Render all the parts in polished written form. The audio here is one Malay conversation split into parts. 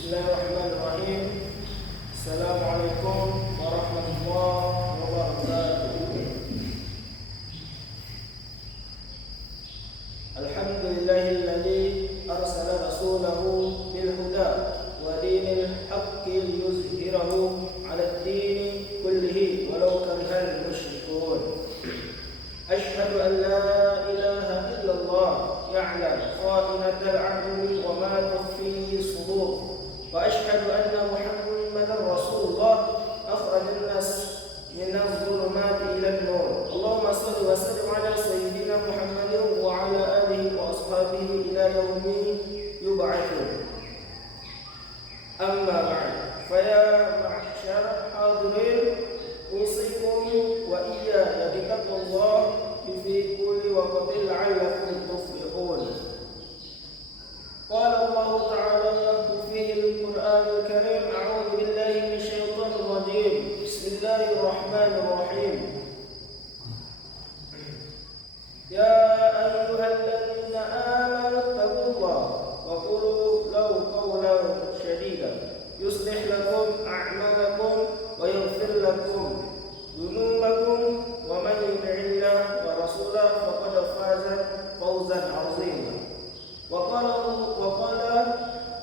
Bismillahirrahmanirrahim. Assalamualaikum warahmatullahi wabarakatuh. Alhamdulillahilladzi arsala rasulahu bil huda wa dinil haqqi liyuzhirahu 'alad dini kullihi walau karihal musyrikun. Asyhadu an la ilaha illallah ya'lam kha'inatal 'ayuni wa ma tukhfi sudur. وأشهد أن محمدا رسول الله أخرج الناس من الظلمات إلى النور. اللهم صل وسلم على سيدنا محمد وعلى آله وأصحابه إلى يوم يبعثون. أما بعد، فيا معشر الحاضرين، أوصيكم وإياي بتقوى الله في كل وقت لعلكم تفلحون. قال الله تعالى في القرآن الكريم: أعوذ بالله من الشيطان الرجيم، بسم الله الرحمن الرحيم. يا أيها الذين آمنوا اتقوا الله وقولوا له قولا سديدا يصلح لكم أعمالكم ويغفر لكم ذنوبكم ومن يطع الله ورسوله فقد فاز فوزا عظيما. وقال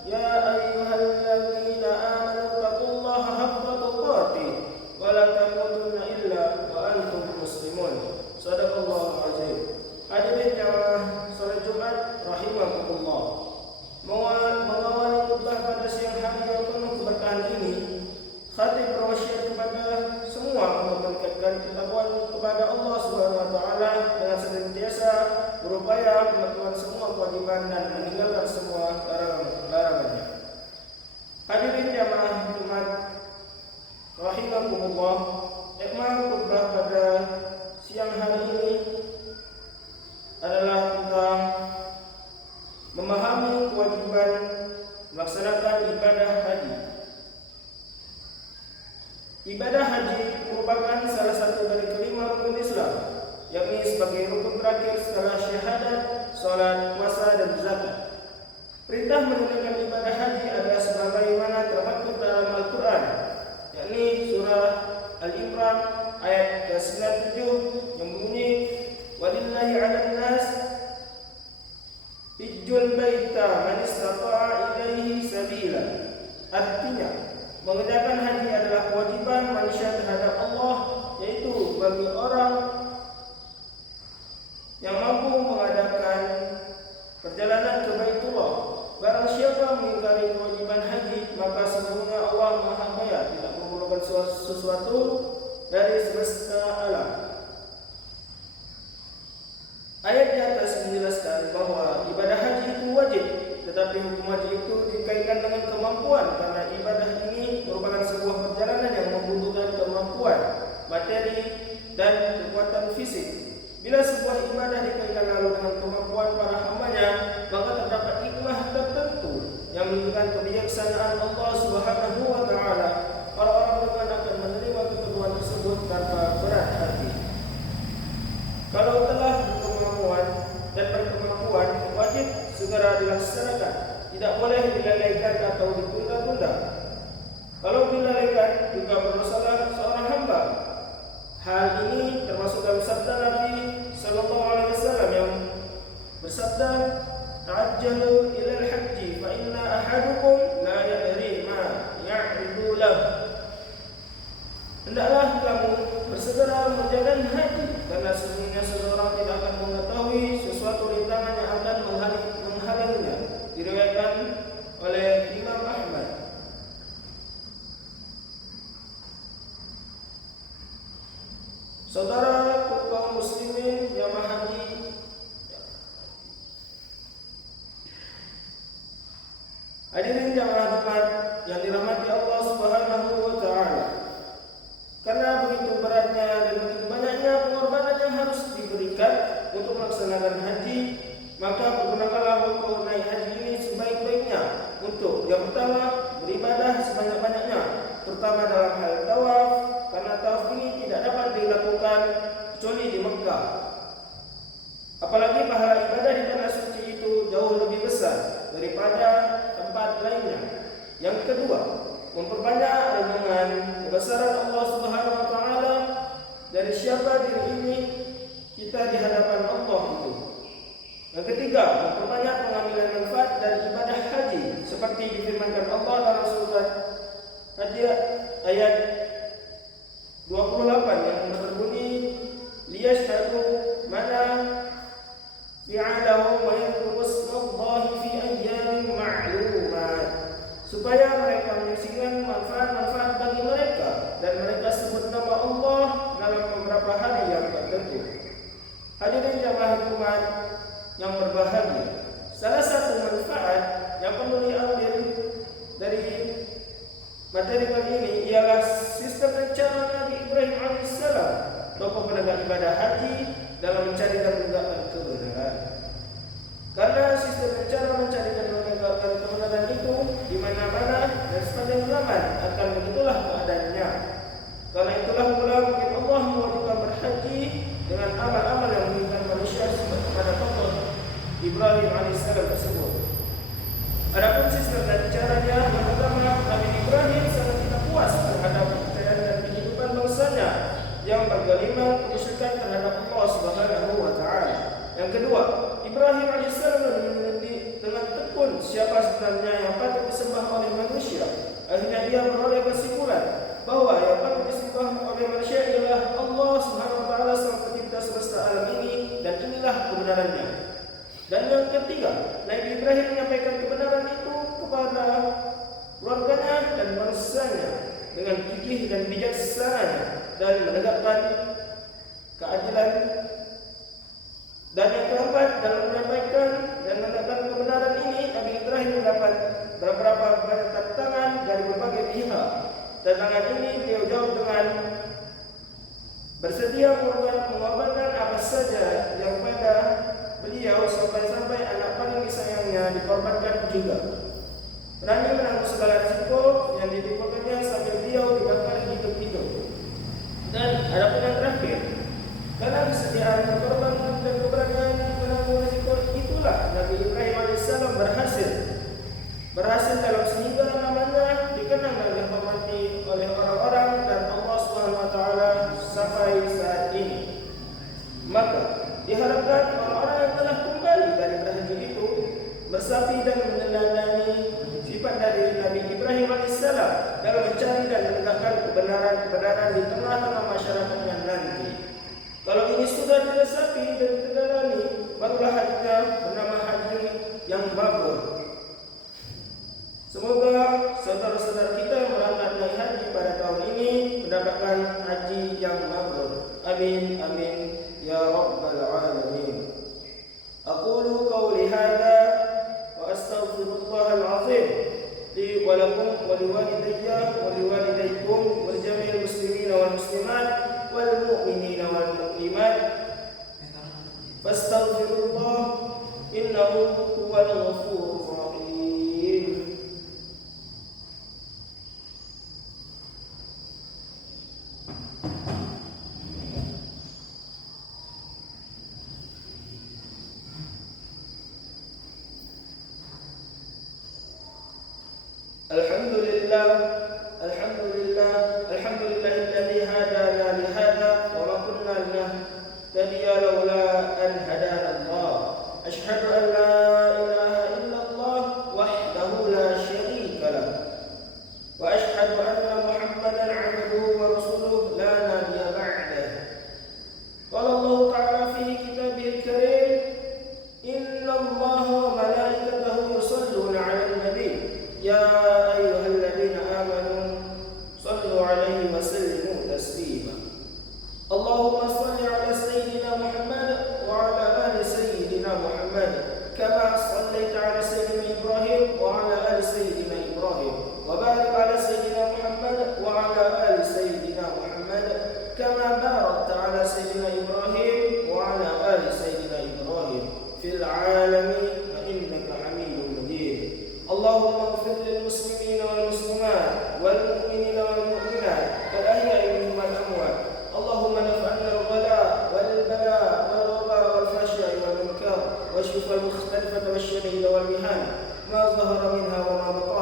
يا أيها الذين آمنوا اتقوا الله حق تقاته ولا تموتن إلا وأنتم مسلمون. Sadaqallahu azim. Hadirin jamaah salat Jumat rahimakumullah. Mengawali khutbah pada siang hari yang penuh keberkahan ini, khatib berwasiat kepada semua untuk meningkatkan ketakwaan kepada Allah Subhanahu wa taala dengan senantiasa berupaya melakukan semua kewajiban dan meninggalkan semua larangannya. Hadirin jamaah Jumat rahimakumullah, tema khutbah pada siang hari ini adalah tentang memahami kewajiban melaksanakan ibadah haji. Ibadah haji merupakan salah satu dari kelima rukun Islam, yakni sebagai rukun terakhir setelah syahadat, salat, puasa, dan zakat. Perintah menunaikan ibadah haji adalah sebagaimana termaktub dalam Al-Quran, yakni surah Al-Imran ayat 97 yang bunyi: walillahi 'alan nas hijjul baita man istata'a ilaihi sabila. Artinya, mengerjakan haji adalah kewajiban manusia terhadap Allah, yaitu bagi orang yang mampu mengadakan perjalanan ke Baitullah. Barang siapa mengingkari kewajiban haji, maka sesungguhnya Allah Maha Kaya, tidak memerlukan sesuatu dari semesta alam. Ayat di atas menjelaskan bahwa ibadah haji itu wajib, tetapi hukum haji itu dikaitkan dengan kemampuan, karena ibadah ini merupakan sebuah perjalanan yang membutuhkan kemampuan materi dan kekuatan fisik. Bila sebuah ibadah dikaitkan lalu dengan kemampuan para hambanya, maka terdapat hikmah tertentu yang menunjukkan kebijaksanaan Allah Subhanahu wa taala. Orang-orang beriman akan menerima ketentuan tersebut tanpa berat hati. Kalau telah berkemampuan dan berkemampuan, wajib segera dilaksanakan, tidak boleh dilalaikan atau ditunda-tunda. Kalau dilalaikan, juga berdosalah seorang hamba. Hal ini termasuk dalam sabda Nabi sallallahu alaihi wasallam yang bersabda: "Ta'ajjalu ilal haji fa inna ahadukum la yadri ma ya'ridu lahu." Hendaklah kamu bersegera menjalankan haji, karena sesungguhnya seseorang tidak akan mengetahui sesuatu rintangan yang akan menghalanginya. Diriwayatkan oleh Imam Ahmad. Saudara kaum muslimin jamaah haji, hadirin jamaah Jumat yang dirahmati Allah Subhanahu wa taala. Karena begitu beratnya dan begitu banyaknya pengorbanan yang harus diberikan untuk melaksanakan haji, maka pergunakanlah waktu naik haji ini sebaik-baiknya untuk yang pertama beribadah sebanyak-banyaknya, terutama dalam hal tawaf, karena tawaf ini tidak dapat dilakukan kecuali di Mekah. Apalagi pahala ibadah di tanah suci itu jauh lebih besar daripada tempat lainnya. Yang kedua, memperbanyak renungan kebesaran Allah Subhanahu wa taala dari siapa diri ini kita di hadapan Allah itu. Yang ketiga, memperbanyak pengambilan manfaat dari ibadah haji seperti difirmankan Allah dalam surat Haji ayat 28 yang berbunyi liyashhadu mana fi'alahu wa yadhkuru ismallahi fi ayyamin ma'lumat, supaya mereka menyaksikan manfaat-manfaat bagi mereka dan mereka sebut nama Allah dalam beberapa hari yang tertentu. Hadirin jamaah umat yang berbahagia, salah satu manfaat yang perlu diambil dari materi kali ini ialah sistem dan cara Nabi Ibrahim alaihissalam, tokoh penegak ibadah haji, dalam mencari dan menegakkan kebenaran. Karena sistem dan cara mencari dan menegakkan kebenaran itu di mana-mana dan sepanjang zaman akan begitulah keadaannya. Karena itulah pula mungkin Allah mewajibkan berhaji dengan amal-amal yang memberikan manusia kepada tokoh Ibrahim alaihissalam tersebut. Adapun sistem dan caranya, yang pertama, Nabi Ibrahim sangat tidak puas terhadap kepercayaan dan kehidupan bangsanya yang bergelimang kemusyrikan terhadap Allah Subhanahu wa taala. Yang kedua, Ibrahim alaihissalam meneliti dengan tekun siapa sebenarnya yang patut disembah oleh manusia. Akhirnya dia beroleh kesimpulan bahwa yang patut disembah oleh manusia ialah Allah Subhanahu wa taala sang pencipta semesta alam ini, dan inilah kebenarannya. Dan yang ketiga, Nabi Ibrahim menyampaikan kebenaran itu kepada keluarganya dan bangsanya dengan gigih dan bijaksana dan menegakkan keadilan. Dan yang keempat, dalam menyampaikan dan menegakkan kebenaran ini, Nabi Ibrahim mendapat beberapa banyak tantangan dari berbagai pihak. Tantangan ini beliau jawab dengan bersedia mengorbankan apa saja yang pada beliau, sampai-sampai anak paling disayangnya dikorbankan juga. Berani menanggung segala risiko yang ditimbulkannya sambil beliau dibakar hidup-hidup. Dan adapun yang terakhir, dalam kesediaan berkorban dan keberanian menanggung risiko itulah Nabi Ibrahim alaihissalam berhasil dalam sehingga namanya dikenang dan dihormati oleh orang-orang dan Allah Subhanahu wa taala sampai saat ini. Maka diharapkan orang-orang yang telah kembali dari berhaji itu bersapi dan meneladani sifat dari Nabi Ibrahim alaihissalam dalam mencari dan menegakkan kebenaran di tengah-tengah masyarakatnya nanti. Kalau ini sudah diresapi dan diteladani, barulah hajinya bernama haji yang mabrur. Semoga saudara-saudara kita yang berangkat naik haji pada tahun ini mendapatkan haji yang mabrur. Amin amin ya rabbal alamin. Aqulu qawli hadza wa astaghfirullahal azim li wa lakum wa liwalidayya wa liwalidaykum wal jami'il muslimina wal muslimat wal mu'minina wal mu'minat fastaghfirullah innahu huwal ghafurur rahim. Alhamdulillahilladzi hadana li hadza wa ma kunna linahtadiya laula an hadana Allah. Asyhadu an la ilaha illallah wahdahu la syarika lah. Wa asyhadu anna Muhammadan 'abduhu wa rasuluhu la nabiyya ba'dahu. Qala Allah ta'ala fi kitabihil karim, inna Allaha wa malaikatahu yusalluna 'alan nabi. Ya ayyuhalladzina amanu sallu 'alaihi wa sallimu taslima. Allahumma salli 'ala sayyidina Muhammad wa 'ala ali sayyidina Muhammad kama sallaita 'ala sayyidina Ibrahim wa 'ala ali sayyidina Ibrahim wa barik 'ala sayyidina Muhammad wa 'ala ali sayyidina Muhammad kama barakta 'ala sayyidina Ibrahim wa 'ala ali sayyidina Ibrahim fil 'alamin innaka Hamidum Majid. Allahumma ighfir lil muslimina wal muslimat wal mu'minina wal mu'minat wal ahya'i minhum wal amwat. Allahumma naf'alna al-ghala wal bala wal waba wal fahsya wal munkar wa shfa al-mukhtalifata wash-shadida wal mihan ma zahara minha wa ma batan